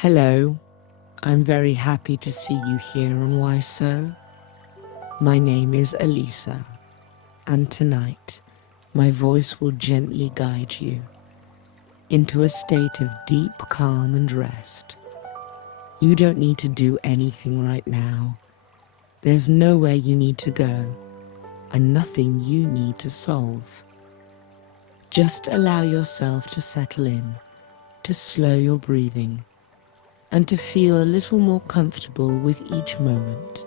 Hello, I'm very happy to see you here on Why So. My name is Elisa, and tonight my voice will gently guide you into a state of deep calm and rest. You don't need to do anything right now. There's nowhere you need to go, and nothing you need to solve. Just allow yourself to settle in, to slow your breathing, and to feel a little more comfortable with each moment.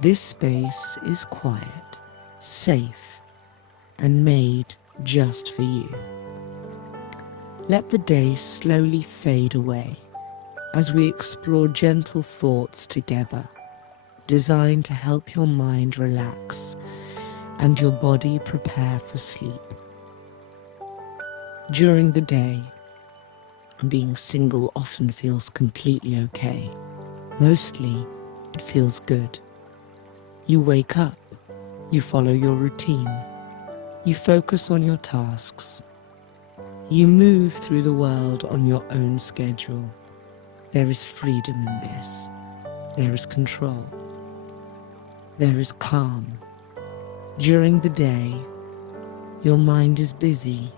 This space is quiet, safe, and made just for you. Let the day slowly fade away as we explore gentle thoughts together, designed to help your mind relax and your body prepare for sleep. During the day, being single often feels completely okay. Mostly, it feels good. You wake up, you follow your routine, you focus on your tasks, you move through the world on your own schedule. There is freedom in this. There is control. There is calm. During the day, your mind is busy.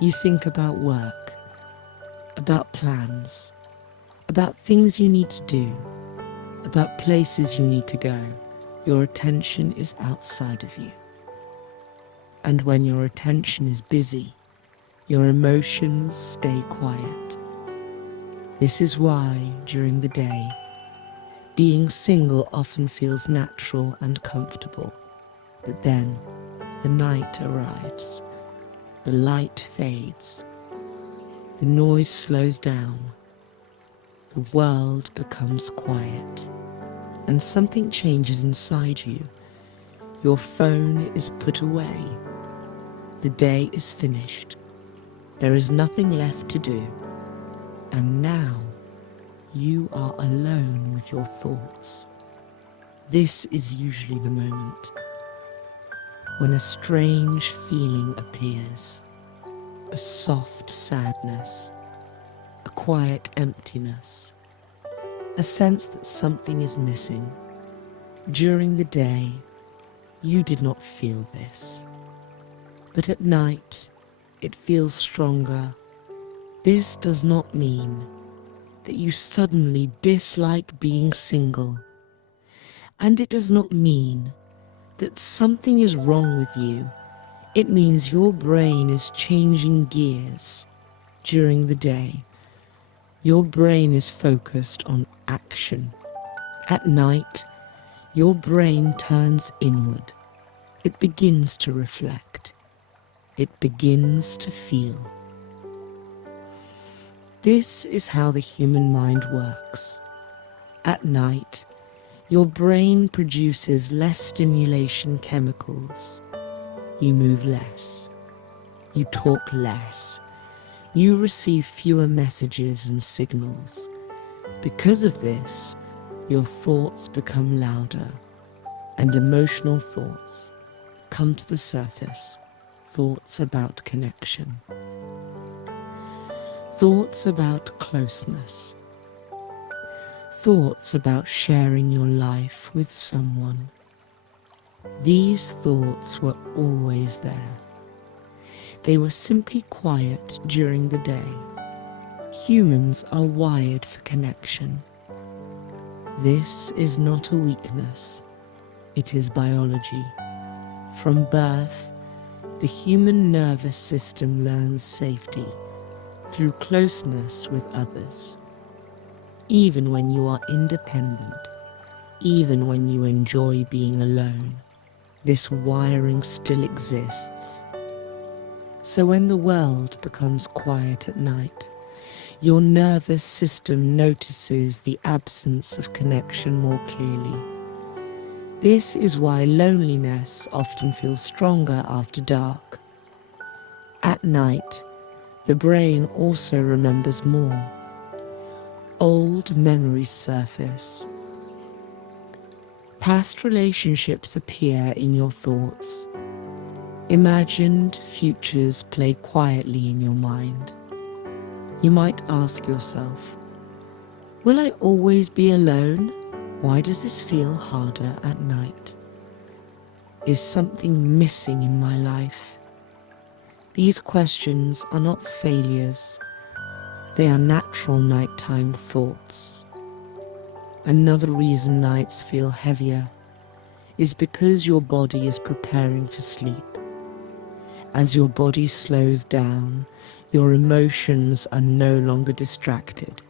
You think about work, about plans, about things you need to do, about places you need to go. Your attention is outside of you. And when your attention is busy, your emotions stay quiet. This is why, during the day, being single often feels natural and comfortable. But then, the night arrives, the light fades, the noise slows down, the world becomes quiet, and something changes inside you. Your phone is put away. The day is finished. There is nothing left to do. And now, you are alone with your thoughts. This is usually the moment when a strange feeling appears, a soft sadness, a quiet emptiness, a sense that something is missing. During the day, you did not feel this, but at night, it feels stronger. This does not mean that you suddenly dislike being single, and it does not mean that something is wrong with you. It means your brain is changing gears. During the day, your brain is focused on action. At night, your brain turns inward. It begins to reflect. It begins to feel. This is how the human mind works. At night, your brain produces less stimulation chemicals. You move less. You talk less. You receive fewer messages and signals. Because of this, your thoughts become louder, and emotional thoughts come to the surface. Thoughts about connection. Thoughts about closeness. Thoughts about sharing your life with someone. These thoughts were always there. They were simply quiet during the day. Humans are wired for connection. This is not a weakness. It is biology. From birth, the human nervous system learns safety through closeness with others. Even when you are independent, even when you enjoy being alone, this wiring still exists. So when the world becomes quiet at night, your nervous system notices the absence of connection more clearly. This is why loneliness often feels stronger after dark. At night, the brain also remembers more. Old memories surface. Past relationships appear in your thoughts. Imagined futures play quietly in your mind. You might ask yourself, will I always be alone? Why does this feel harder at night? Is something missing in my life? These questions are not failures. They are natural nighttime thoughts. Another reason nights feel heavier is because your body is preparing for sleep. As your body slows down, your emotions are no longer distracted.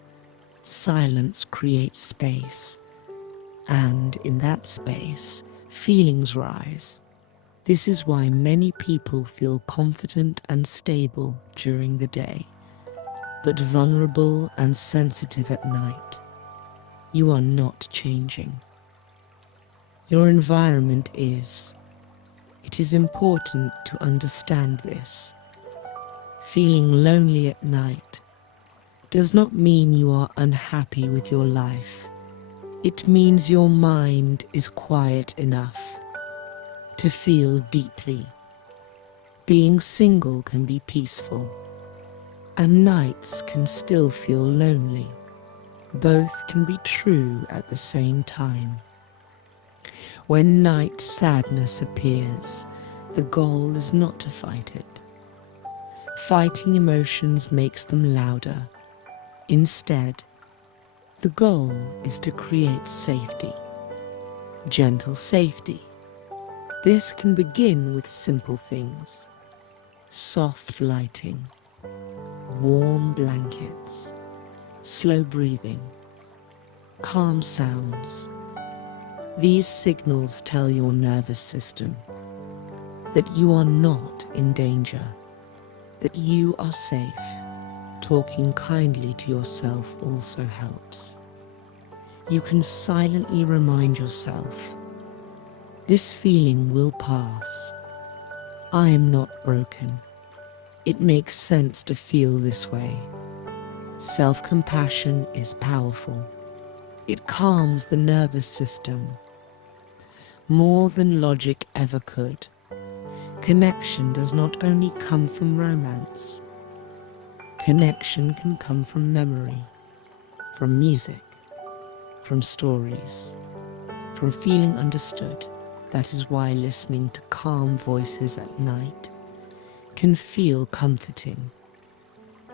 Silence creates space, and in that space, feelings rise. This is why many people feel confident and stable during the day, but vulnerable and sensitive at night. You are not changing. Your environment is. It is important to understand this. Feeling lonely at night does not mean you are unhappy with your life. It means your mind is quiet enough to feel deeply. Being single can be peaceful, and nights can still feel lonely. Both can be true at the same time. When night sadness appears, the goal is not to fight it. Fighting emotions makes them louder. Instead, the goal is to create safety, gentle safety. This can begin with simple things: soft lighting, warm blankets, slow breathing, calm sounds. These signals tell your nervous system that you are not in danger, that you are safe. Talking kindly to yourself also helps. You can silently remind yourself, this feeling will pass. I am not broken. It makes sense to feel this way. Self-compassion is powerful. It calms the nervous system more than logic ever could. Connection does not only come from romance. Connection can come from memory, from music, from stories, from feeling understood. That is why listening to calm voices at night can feel comforting.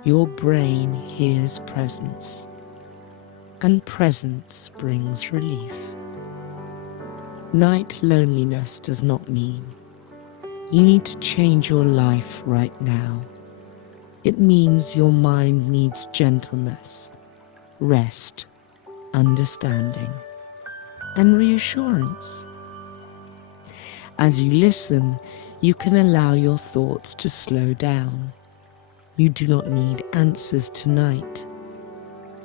Your brain hears presence, and presence brings relief. Night loneliness does not mean you need to change your life right now. It means your mind needs gentleness, rest, understanding, and reassurance. As you listen, you can allow your thoughts to slow down. You do not need answers tonight.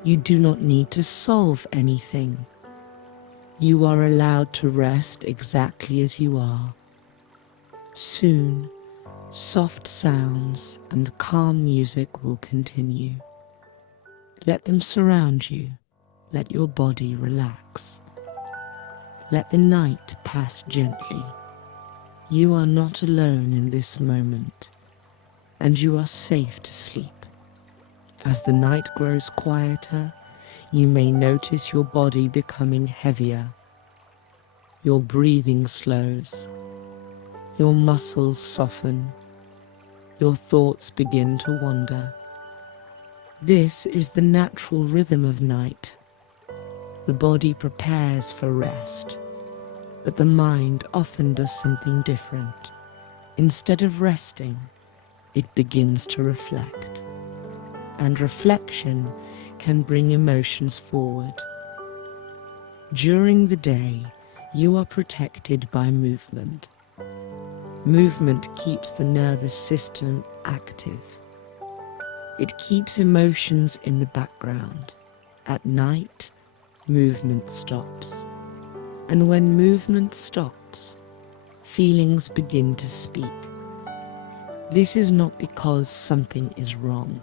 You do not need to solve anything. You are allowed to rest exactly as you are. Soon, soft sounds and calm music will continue. Let them surround you. Let your body relax. Let the night pass gently. You are not alone in this moment, and you are safe to sleep. As the night grows quieter, you may notice your body becoming heavier. Your breathing slows. Your muscles soften. Your thoughts begin to wander. This is the natural rhythm of night. The body prepares for rest, but the mind often does something different. Instead of resting, it begins to reflect. And reflection can bring emotions forward. During the day, you are protected by movement. Movement keeps the nervous system active. It keeps emotions in the background. At night, movement stops. And when movement stops, feelings begin to speak. This is not because something is wrong.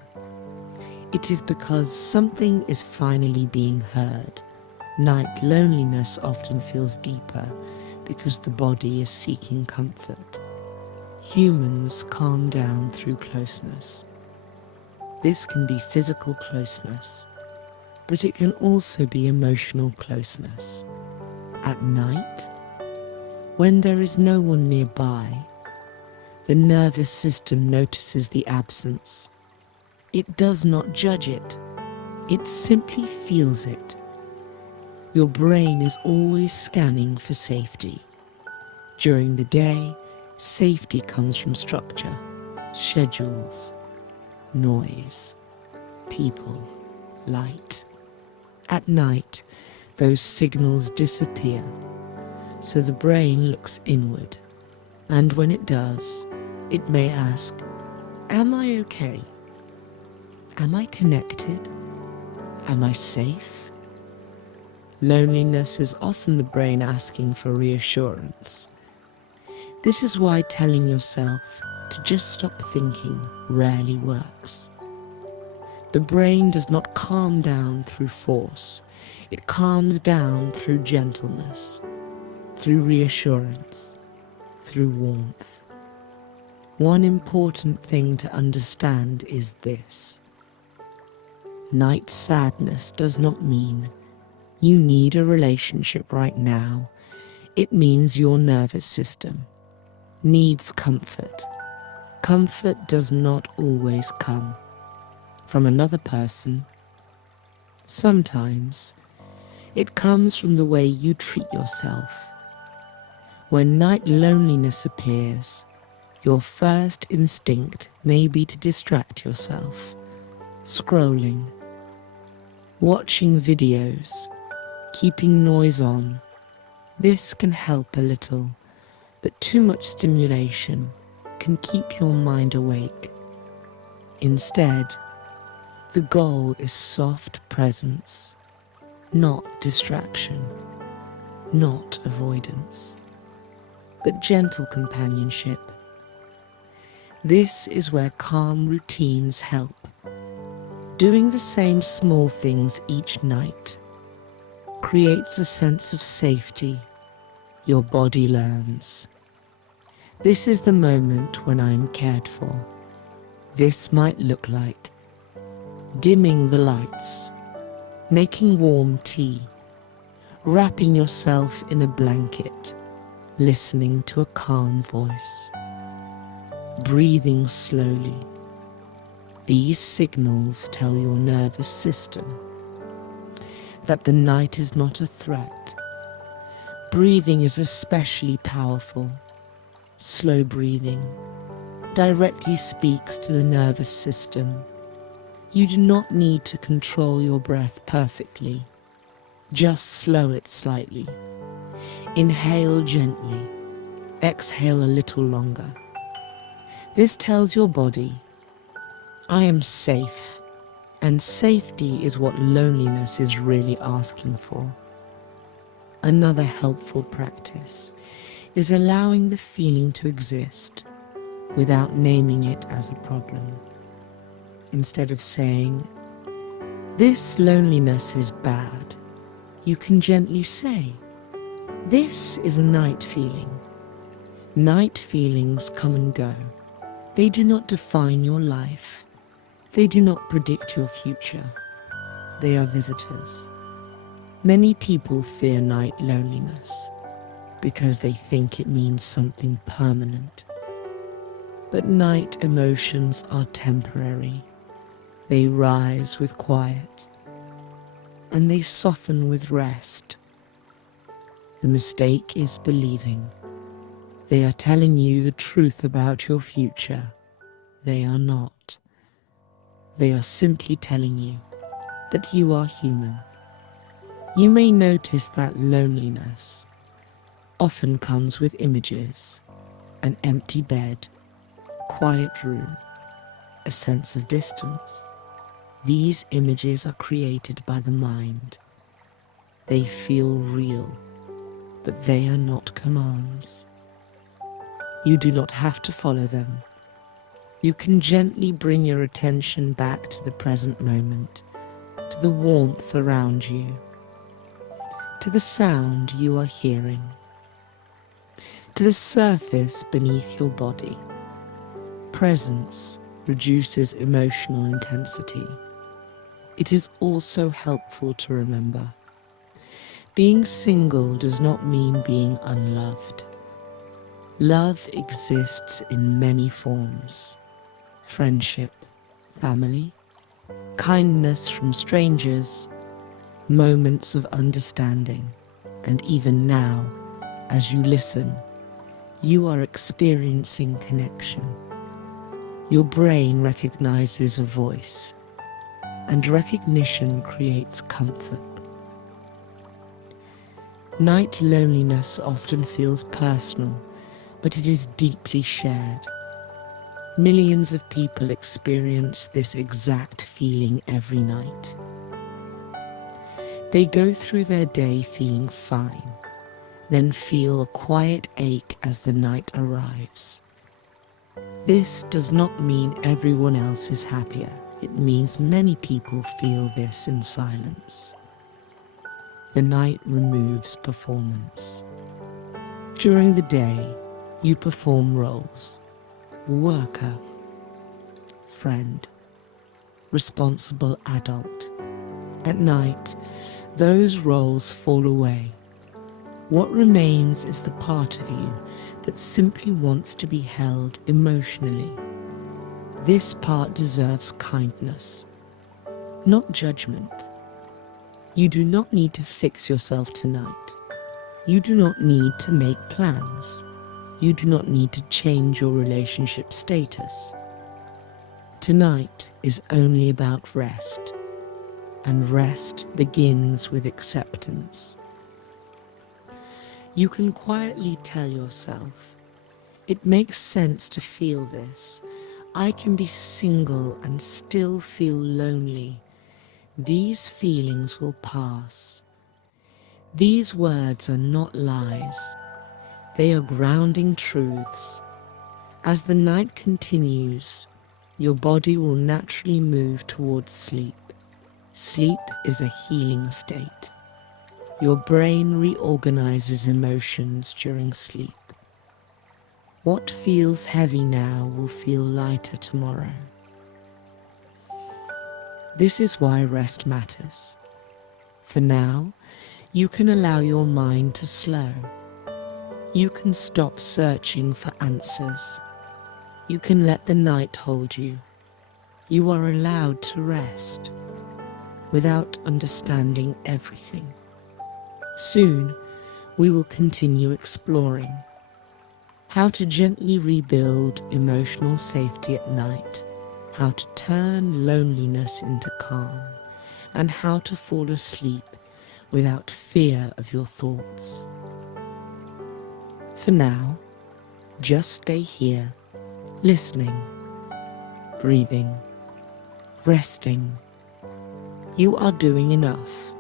It is because something is finally being heard. Night loneliness often feels deeper because the body is seeking comfort. Humans calm down through closeness. This can be physical closeness, but it can also be emotional closeness. At night, when there is no one nearby, the nervous system notices the absence. It does not judge it, it simply feels it. Your brain is always scanning for safety. During the day, safety comes from structure, schedules, noise, people, light. At night, those signals disappear, so the brain looks inward. And when it does, it may ask, am I okay? Am I connected? Am I safe? Loneliness is often the brain asking for reassurance. This is why telling yourself to just stop thinking rarely works. The brain does not calm down through force. It calms down through gentleness, through reassurance, through warmth. One important thing to understand is this. Night sadness does not mean you need a relationship right now. It means your nervous system needs comfort. Comfort does not always come from another person. Sometimes it comes from the way you treat yourself. When night loneliness appears, your first instinct may be to distract yourself, scrolling, watching videos, keeping noise on. This can help a little, but too much stimulation can keep your mind awake. Instead, the goal is soft presence, not distraction, not avoidance, but gentle companionship. This is where calm routines help. Doing the same small things each night creates a sense of safety. Your body learns. This is the moment when I'm cared for. This might look like dimming the lights, making warm tea, wrapping yourself in a blanket, listening to a calm voice, breathing slowly. These signals tell your nervous system that the night is not a threat. Breathing is especially powerful. Slow breathing directly speaks to the nervous system. You do not need to control your breath perfectly. Just slow it slightly. Inhale gently. Exhale a little longer. This tells your body, I am safe. And safety is what loneliness is really asking for. Another helpful practice is allowing the feeling to exist without naming it as a problem. Instead of saying, this loneliness is bad, you can gently say, this is a night feeling. Night feelings come and go. They do not define your life. They do not predict your future. They are visitors. Many people fear night loneliness because they think it means something permanent. But night emotions are temporary. They rise with quiet, and they soften with rest. The mistake is believing. They are telling you the truth about your future. They are not. They are simply telling you that you are human. You may notice that loneliness often comes with images, an empty bed, quiet room, a sense of distance. These images are created by the mind. They feel real, but they are not commands. You do not have to follow them. You can gently bring your attention back to the present moment, to the warmth around you, to the sound you are hearing, to the surface beneath your body. Presence reduces emotional intensity. It is also helpful to remember, being single does not mean being unloved. Love exists in many forms: friendship, family, kindness from strangers, moments of understanding, and even now, as you listen, you are experiencing connection. Your brain recognizes a voice, and recognition creates comfort. Night loneliness often feels personal, but it is deeply shared. Millions of people experience this exact feeling every night. They go through their day feeling fine, then feel a quiet ache as the night arrives. This does not mean everyone else is happier. It means many people feel this in silence. The night removes performance. During the day, you perform roles: worker, friend, responsible adult. At night, those roles fall away. What remains is the part of you that simply wants to be held emotionally. This part deserves kindness, not judgment. You do not need to fix yourself tonight. You do not need to make plans. You do not need to change your relationship status. Tonight is only about rest, and rest begins with acceptance. You can quietly tell yourself, it makes sense to feel this. I can be single and still feel lonely. These feelings will pass. These words are not lies. They are grounding truths. As the night continues, your body will naturally move towards sleep. Sleep is a healing state. Your brain reorganizes emotions during sleep. What feels heavy now will feel lighter tomorrow. This is why rest matters. For now, you can allow your mind to slow. You can stop searching for answers. You can let the night hold you. You are allowed to rest without understanding everything. Soon, we will continue exploring how to gently rebuild emotional safety at night, how to turn loneliness into calm, and how to fall asleep without fear of your thoughts. For now, just stay here, listening, breathing, resting. You are doing enough.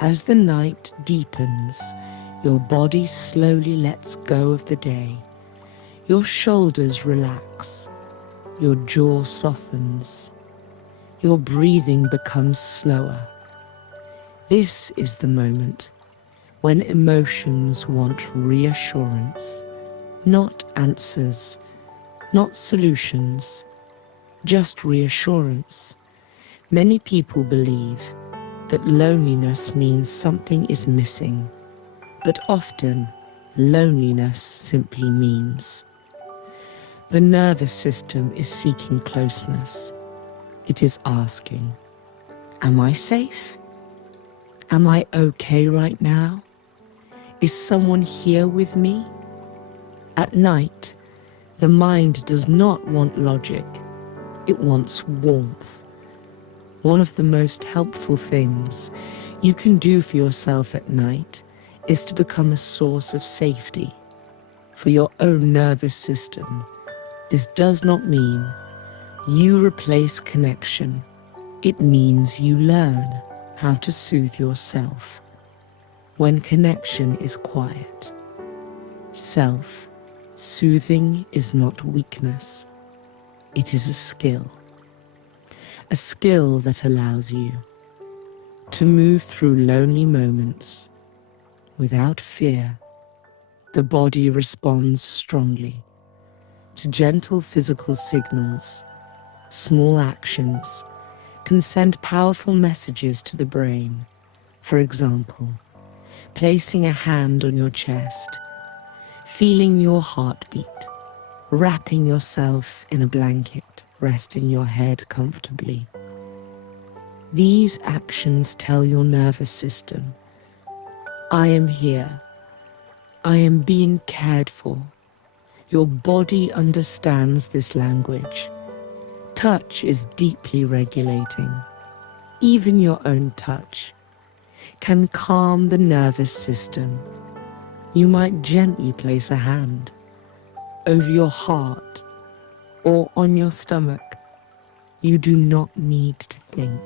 As the night deepens, your body slowly lets go of the day. Your shoulders relax. Your jaw softens. Your breathing becomes slower. This is the moment when emotions want reassurance, not answers, not solutions, just reassurance. Many people believe that loneliness means something is missing, but often loneliness simply means the nervous system is seeking closeness. It is asking, am I safe? Am I okay right now? Is someone here with me? At night, the mind does not want logic. It wants warmth. One of the most helpful things you can do for yourself at night is to become a source of safety for your own nervous system. This does not mean you replace connection. It means you learn how to soothe yourself when connection is quiet. Self-soothing is not weakness. It is a skill that allows you to move through lonely moments without fear. The body responds strongly. to gentle physical signals, small actions can send powerful messages to the brain. For example, placing a hand on your chest, feeling your heartbeat, wrapping yourself in a blanket, resting your head comfortably. These actions tell your nervous system, I am here, I am being cared for. Your body understands this language. Touch is deeply regulating. Even your own touch can calm the nervous system. You might gently place a hand over your heart or on your stomach. You do not need to think.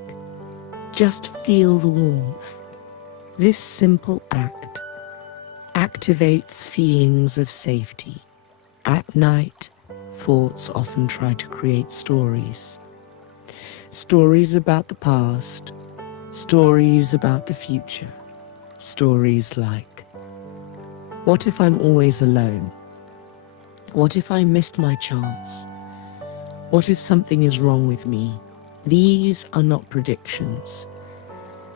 Just feel the warmth. This simple act activates feelings of safety. At night, thoughts often try to create stories. Stories about the past, stories about the future, stories like, what if I'm always alone? What if I missed my chance? What if something is wrong with me? These are not predictions.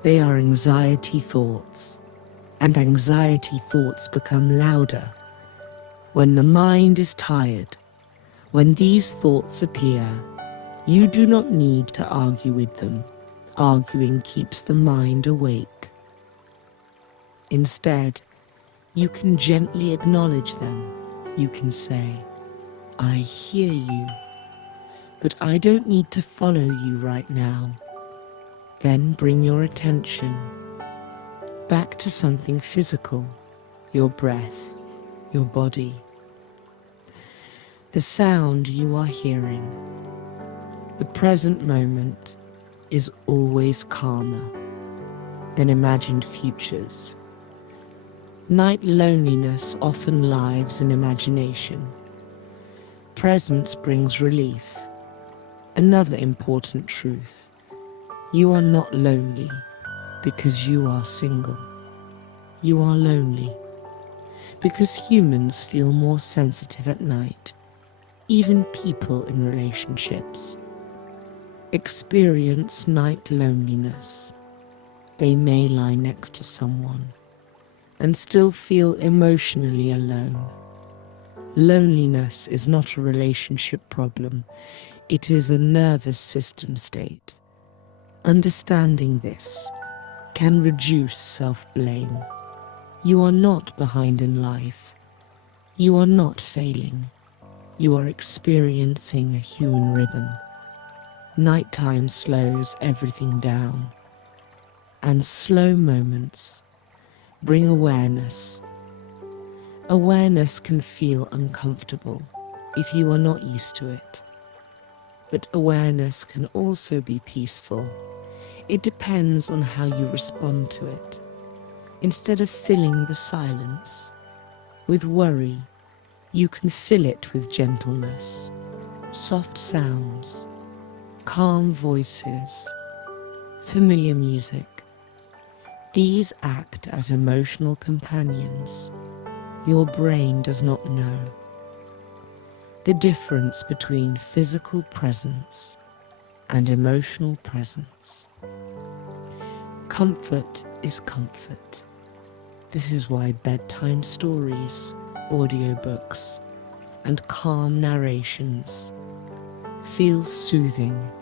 They are anxiety thoughts, and anxiety thoughts become louder. When the mind is tired, when these thoughts appear, you do not need to argue with them. Arguing keeps the mind awake. Instead, you can gently acknowledge them. You can say, I hear you, but I don't need to follow you right now. Then bring your attention back to something physical, your breath, your body. The sound you are hearing. The present moment is always calmer than imagined futures. Night loneliness often lives in imagination. Presence brings relief. Another important truth. You are not lonely because you are single. You are lonely because humans feel more sensitive at night. Even people in relationships experience night loneliness. They may lie next to someone and still feel emotionally alone. Loneliness is not a relationship problem. It is a nervous system state. Understanding this can reduce self-blame. You are not behind in life. You are not failing. You are experiencing a human rhythm. Nighttime slows everything down, and slow moments bring awareness. Awareness can feel uncomfortable if you are not used to it, but awareness can also be peaceful. It depends on how you respond to it. Instead of filling the silence with worry, you can fill it with gentleness, soft sounds, calm voices, familiar music. These act as emotional companions. Your brain does not know the difference between physical presence and emotional presence. Comfort is comfort. This is why bedtime stories, audiobooks, and calm narrations feel soothing.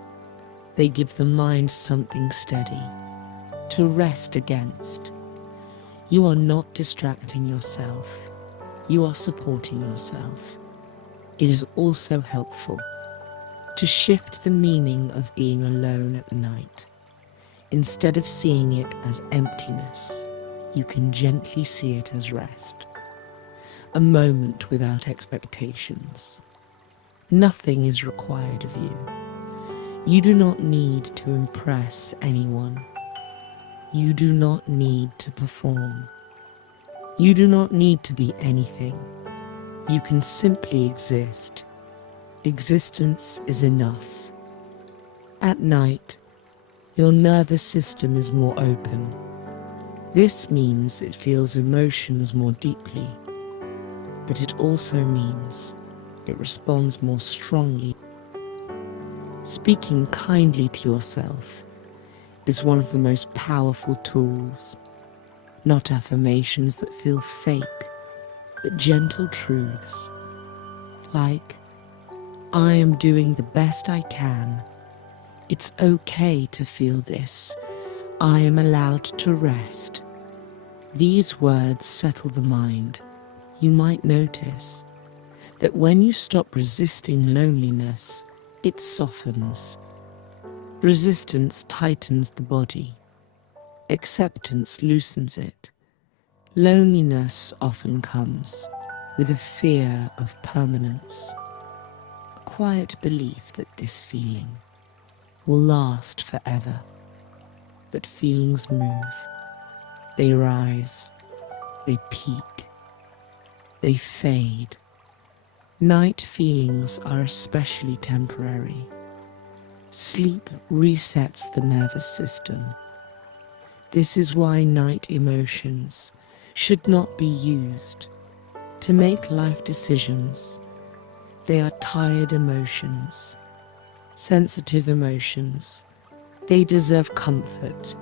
They give the mind something steady to rest against. You are not distracting yourself. You are supporting yourself. It is also helpful to shift the meaning of being alone at night. Instead of seeing it as emptiness, you can gently see it as rest. A moment without expectations. Nothing is required of you. You do not need to impress anyone. You do not need to perform. You do not need to be anything. You can simply exist. Existence is enough. At night, your nervous system is more open. This means it feels emotions more deeply, but it also means it responds more strongly. Speaking kindly to yourself is one of the most powerful tools. Not affirmations that feel fake, but gentle truths like, I am doing the best I can. It's okay to feel this. I am allowed to rest. These words settle the mind. You might notice that when you stop resisting loneliness, it softens. Resistance tightens the body. Acceptance loosens it. Loneliness often comes with a fear of permanence, a quiet belief that this feeling will last forever. But feelings move. They rise. They peak. They fade. Night feelings are especially temporary. Sleep resets the nervous system. This is why night emotions should not be used to make life decisions. They are tired emotions, sensitive emotions. They deserve comfort,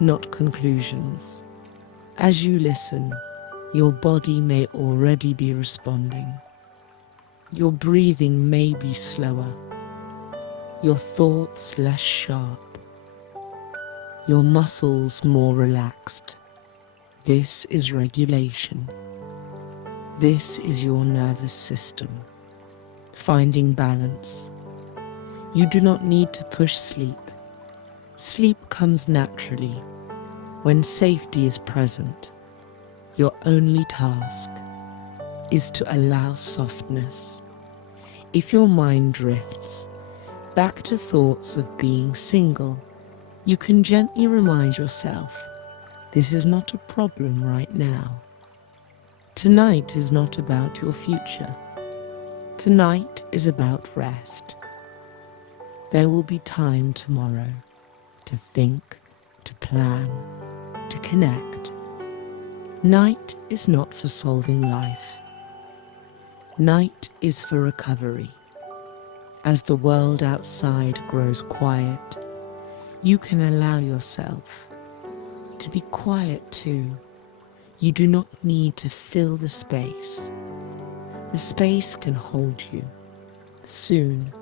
not conclusions. As you listen, your body may already be responding. Your breathing may be slower, your thoughts less sharp, your muscles more relaxed. This is regulation. This is your nervous system finding balance. You do not need to push sleep. Sleep comes naturally when safety is present. Your only task is to allow softness. If your mind drifts back to thoughts of being single, you can gently remind yourself, this is not a problem right now. Tonight is not about your future. Tonight is about rest. There will be time tomorrow to think, to plan, to connect. Night is not for solving life. Night is for recovery. As the world outside grows quiet, you can allow yourself to be quiet too. You do not need to fill the space. The space can hold you. Soon,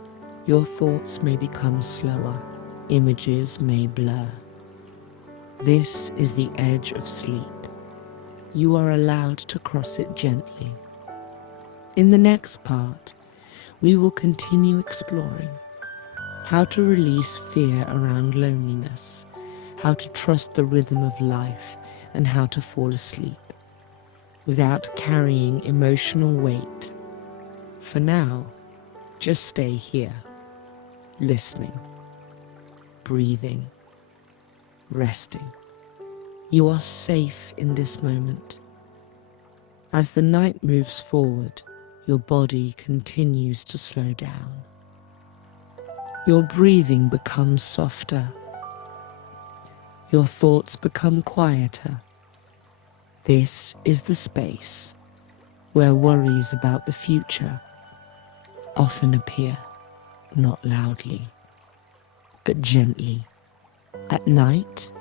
your thoughts may become slower. Images may blur. This is the edge of sleep. You are allowed to cross it gently. In the next part, we will continue exploring how to release fear around loneliness, how to trust the rhythm of life, and how to fall asleep without carrying emotional weight. For now, just stay here, listening, breathing, resting. You are safe in this moment. As the night moves forward, your body continues to slow down. Your breathing becomes softer. Your thoughts become quieter. This is the space where worries about the future often appear, not loudly, but gently. At night,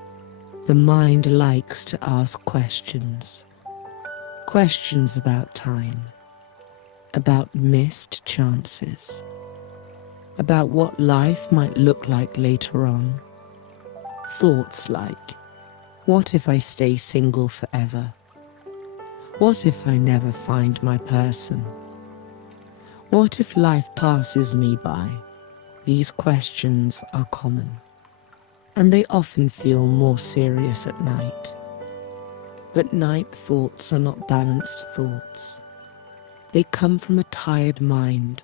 the mind likes to ask questions. Questions about time, about missed chances, about what life might look like later on. Thoughts like, what if I stay single forever? What if I never find my person? What if life passes me by? These questions are common, and they often feel more serious at night. But night thoughts are not balanced thoughts. They come from a tired mind,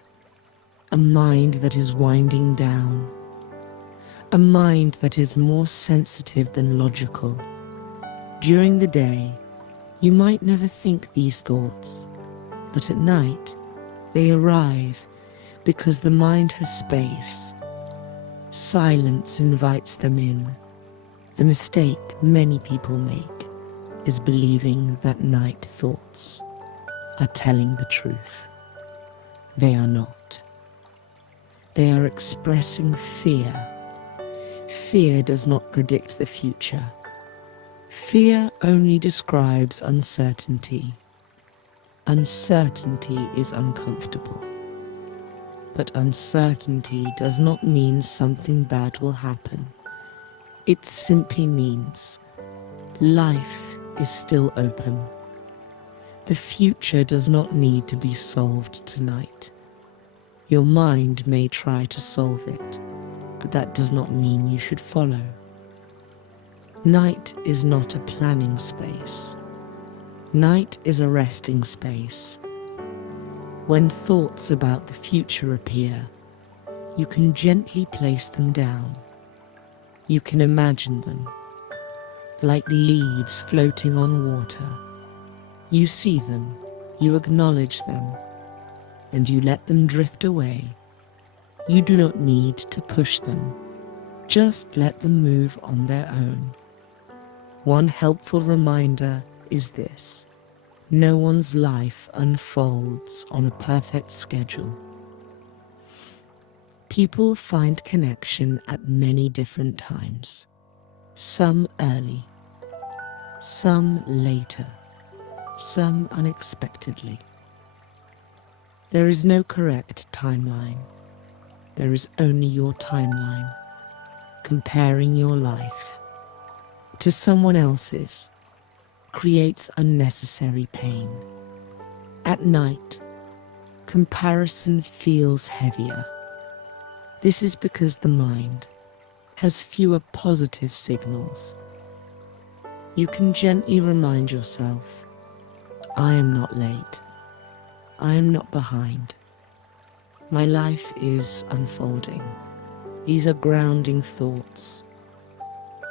a mind that is winding down, a mind that is more sensitive than logical. During the day, you might never think these thoughts, but at night, they arrive because the mind has space. Silence invites them in. The mistake many people make is believing that night thoughts are telling the truth. They are not. They are expressing fear. Fear does not predict the future. Fear only describes uncertainty. Uncertainty is uncomfortable. But uncertainty does not mean something bad will happen. It simply means life is still open. The future does not need to be solved tonight. Your mind may try to solve it, but that does not mean you should follow. Night is not a planning space. Night is a resting space. When thoughts about the future appear, you can gently place them down. You can imagine them, like leaves floating on water. You see them, you acknowledge them, and you let them drift away. You do not need to push them. Just let them move on their own. One helpful reminder is this: no one's life unfolds on a perfect schedule. People find connection at many different times. Some early, some later, some unexpectedly. There is no correct timeline. There is only your timeline. Comparing your life to someone else's creates unnecessary pain. At night, comparison feels heavier. This is because the mind has fewer positive signals. You can gently remind yourself, I am not late. I am not behind. My life is unfolding. These are grounding thoughts.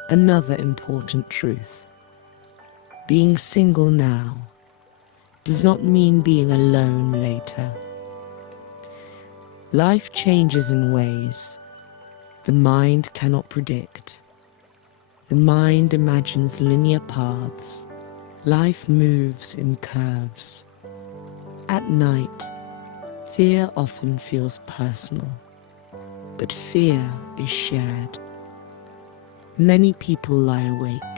Another important truth: being single now does not mean being alone later. Life changes in ways the mind cannot predict. The mind imagines linear paths. Life moves in curves. At night, fear often feels personal, but fear is shared. Many people lie awake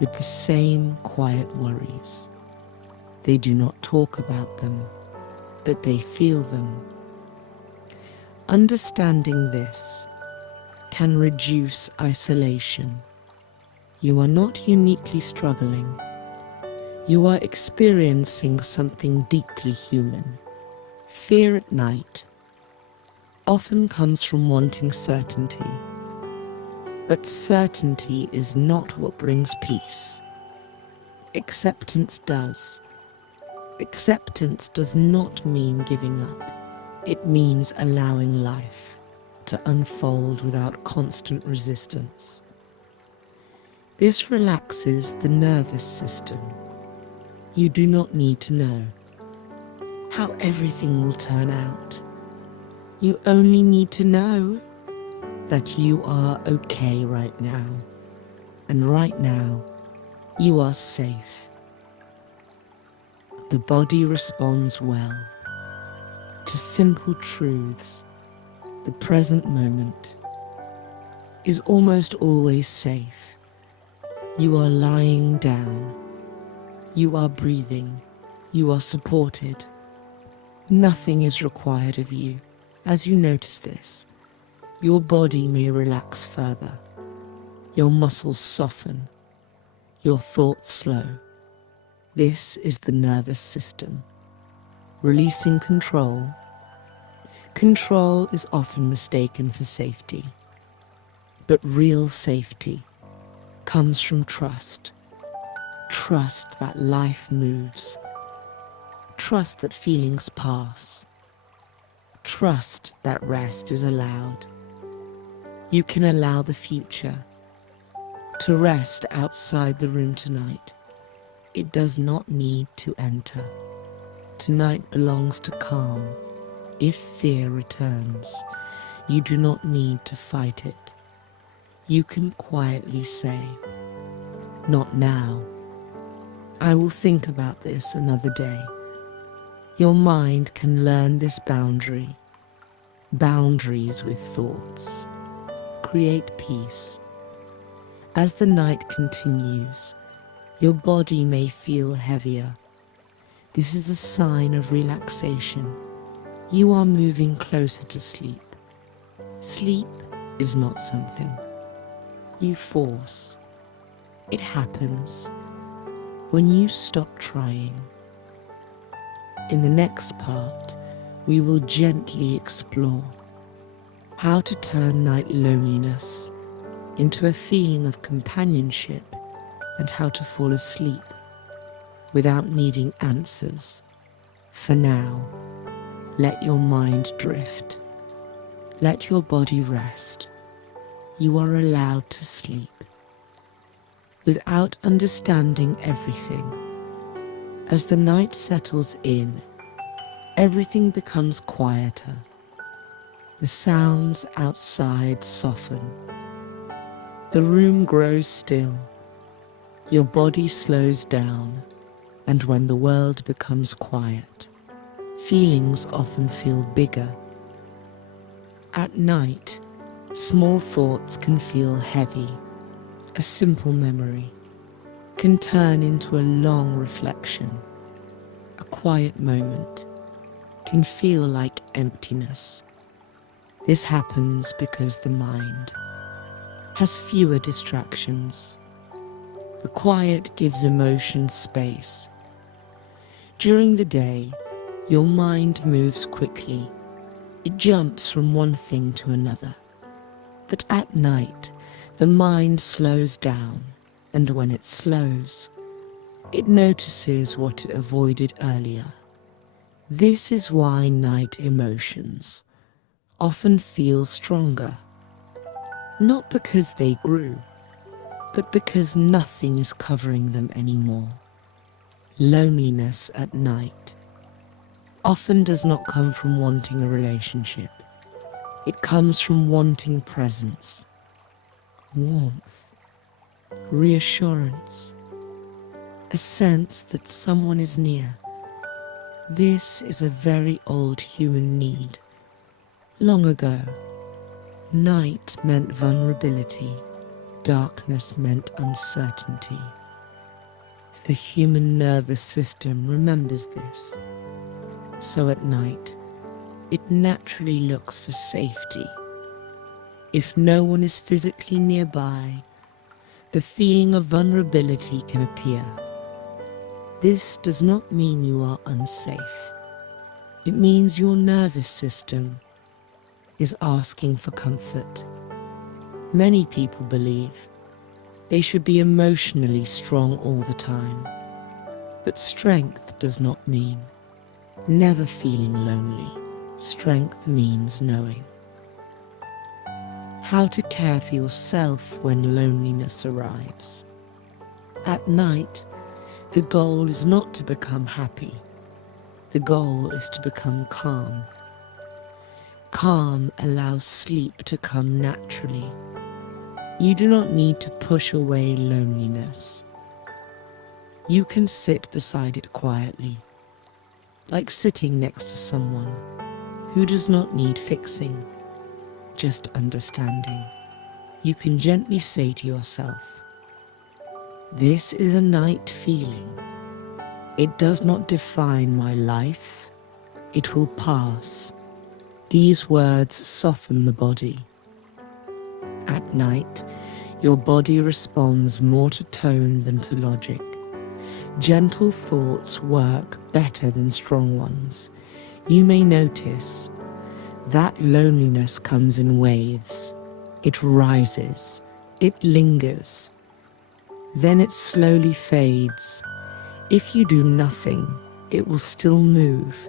with the same quiet worries. They do not talk about them, but they feel them. Understanding this can reduce isolation. You are not uniquely struggling. You are experiencing something deeply human. Fear at night often comes from wanting certainty. But certainty is not what brings peace. Acceptance does. Acceptance does not mean giving up. It means allowing life to unfold without constant resistance. This relaxes the nervous system. You do not need to know how everything will turn out. You only need to know that you are okay right now. And right now, you are safe. The body responds well to simple truths. The present moment is almost always safe. You are lying down. You are breathing. You are supported. Nothing is required of you. As you notice this, your body may relax further. Your muscles soften. Your thoughts slow. This is the nervous system releasing control. Control is often mistaken for safety, but real safety comes from trust. Trust that life moves. Trust that feelings pass. Trust that rest is allowed. You can allow the future to rest outside the room tonight. It does not need to enter. Tonight belongs to calm. If fear returns, you do not need to fight it. You can quietly say, not now. I will think about this another day. Your mind can learn this boundary. Boundaries with thoughts. Create peace. As the night continues, your body may feel heavier. This is a sign of relaxation. You are moving closer to sleep. Sleep is not something you force. It happens when you stop trying. In the next part, we will gently explore how to turn night loneliness into a feeling of companionship and how to fall asleep without needing answers. For now, let your mind drift. Let your body rest. You are allowed to sleep. Without understanding everything, as the night settles in, everything becomes quieter. The sounds outside soften. The room grows still. Your body slows down, and when the world becomes quiet, feelings often feel bigger. At night, small thoughts can feel heavy. A simple memory can turn into a long reflection. A quiet moment can feel like emptiness. This happens because the mind has fewer distractions. The quiet gives emotions space. During the day, your mind moves quickly. It jumps from one thing to another. But at night, the mind slows down, and when it slows, it notices what it avoided earlier. This is why night emotions often feel stronger, not because they grew, but because nothing is covering them anymore. Loneliness at night often does not come from wanting a relationship. It comes from wanting presence, warmth, reassurance, a sense that someone is near. This is a very old human need. Long ago, night meant vulnerability. Darkness meant uncertainty. The human nervous system remembers this. So at night, it naturally looks for safety. If no one is physically nearby, the feeling of vulnerability can appear. This does not mean you are unsafe. It means your nervous system is asking for comfort. Many people believe they should be emotionally strong all the time. But strength does not mean never feeling lonely. Strength means knowing how to care for yourself when loneliness arrives. At night, the goal is not to become happy. The goal is to become calm. Calm allows sleep to come naturally. You do not need to push away loneliness. You can sit beside it quietly, like sitting next to someone who does not need fixing, just understanding. You can gently say to yourself, "This is a night feeling. It does not define my life. It will pass." These words soften the body. At night, your body responds more to tone than to logic. Gentle thoughts work better than strong ones. You may notice that loneliness comes in waves. It rises, it lingers, then it slowly fades. If you do nothing, it will still move.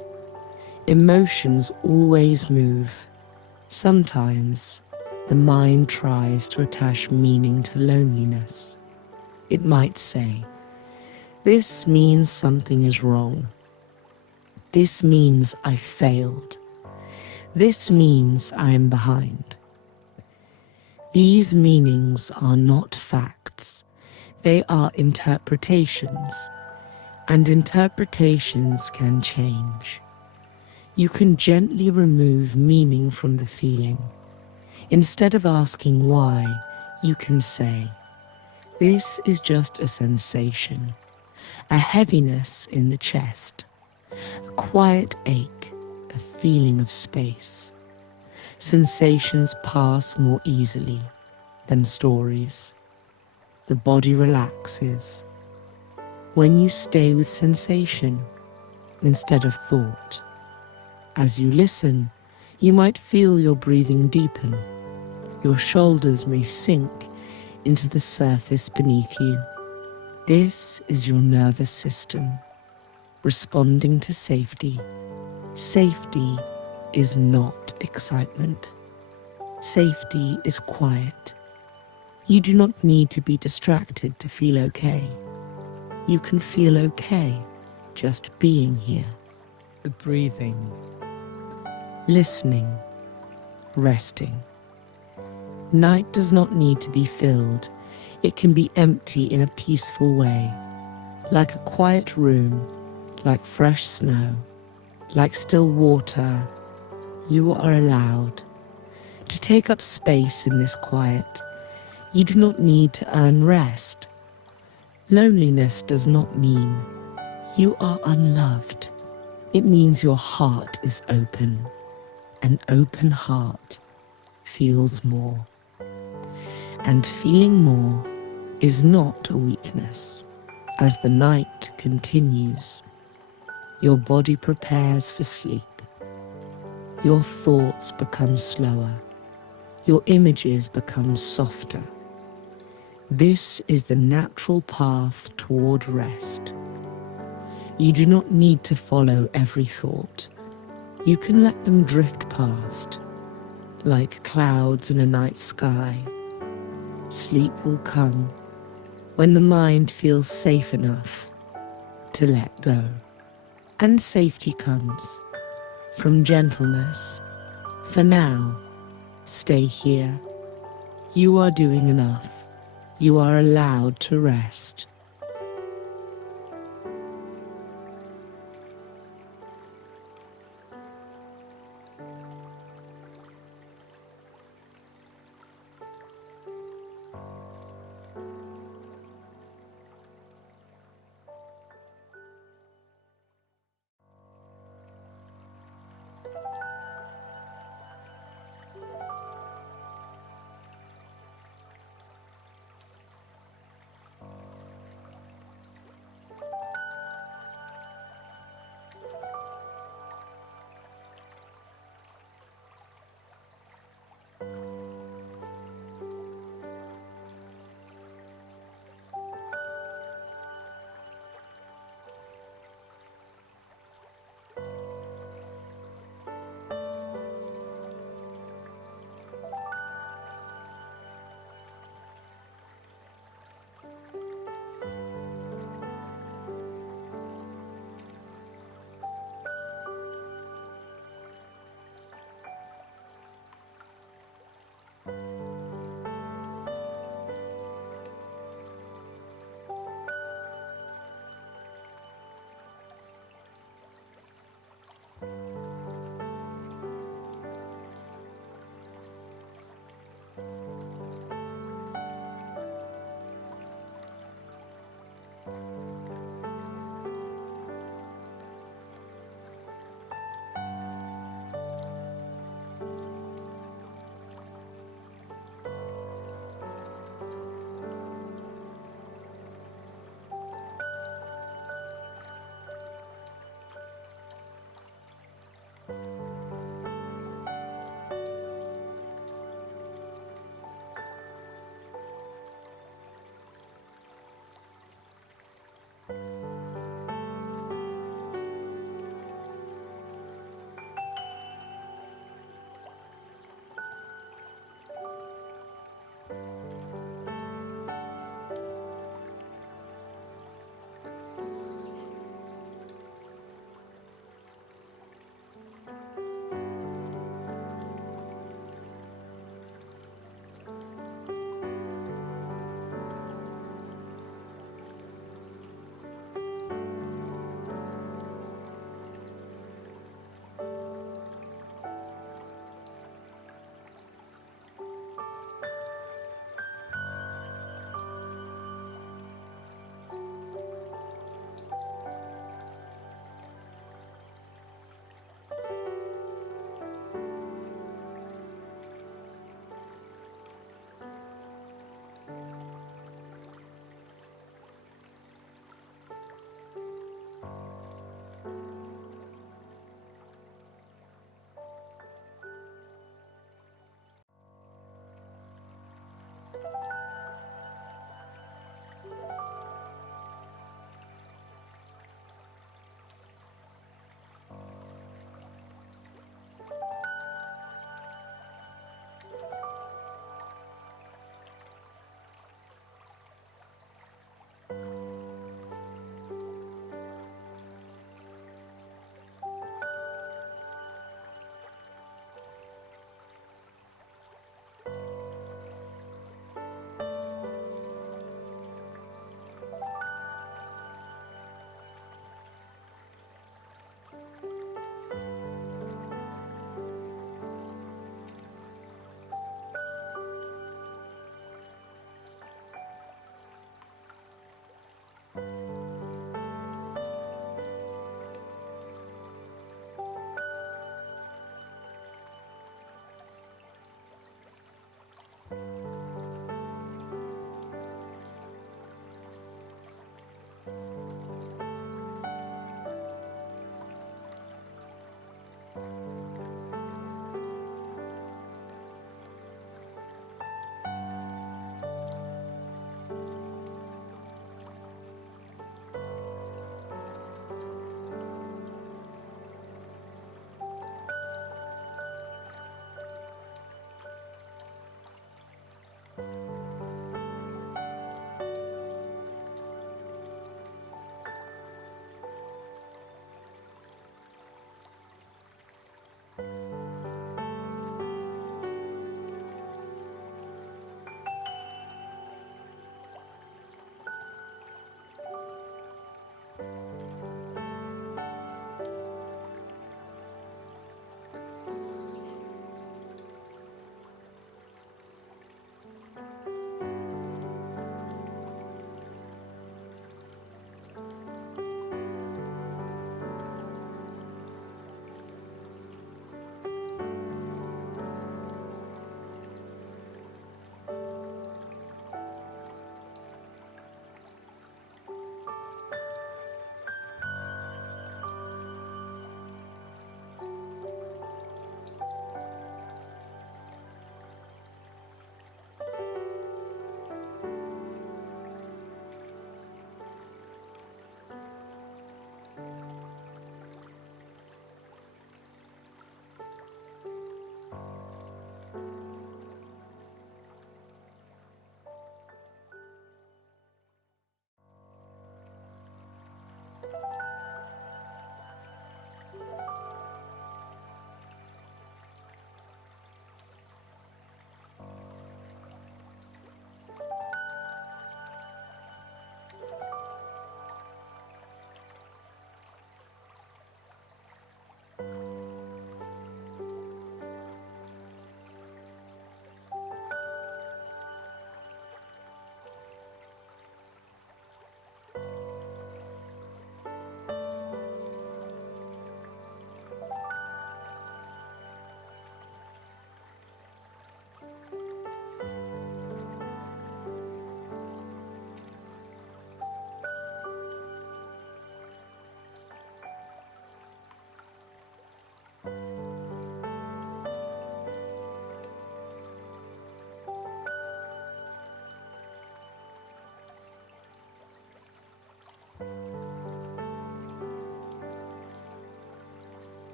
Emotions always move. Sometimes, the mind tries to attach meaning to loneliness. It might say, "This means something is wrong. This means I failed. This means I am behind." These meanings are not facts. They are interpretations. and interpretations can change. You can gently remove meaning from the feeling. Instead of asking why, you can say, "This is just a sensation, a heaviness in the chest, a quiet ache, a feeling of space." Sensations pass more easily than stories. The body relaxes when you stay with sensation instead of thought. As you listen, you might feel your breathing deepen. Your shoulders may sink into the surface beneath you. This is your nervous system responding to safety. Safety is not excitement. Safety is quiet. You do not need to be distracted to feel okay. You can feel okay just being here. The breathing, Listening, resting. Night does not need to be filled. It can be empty in a peaceful way, like a quiet room, like fresh snow, like still water. You are allowed to take up space in this quiet. You do not need to earn rest. Loneliness does not mean you are unloved. It means your heart is open. An open heart feels more. And feeling more is not a weakness. As the night continues, your body prepares for sleep. Your thoughts become slower. Your images become softer. This is the natural path toward rest. You do not need to follow every thought. You can let them drift past, like clouds in a night sky. Sleep will come when the mind feels safe enough to let go. And safety comes from gentleness. For now, stay here. You are doing enough. You are allowed to rest.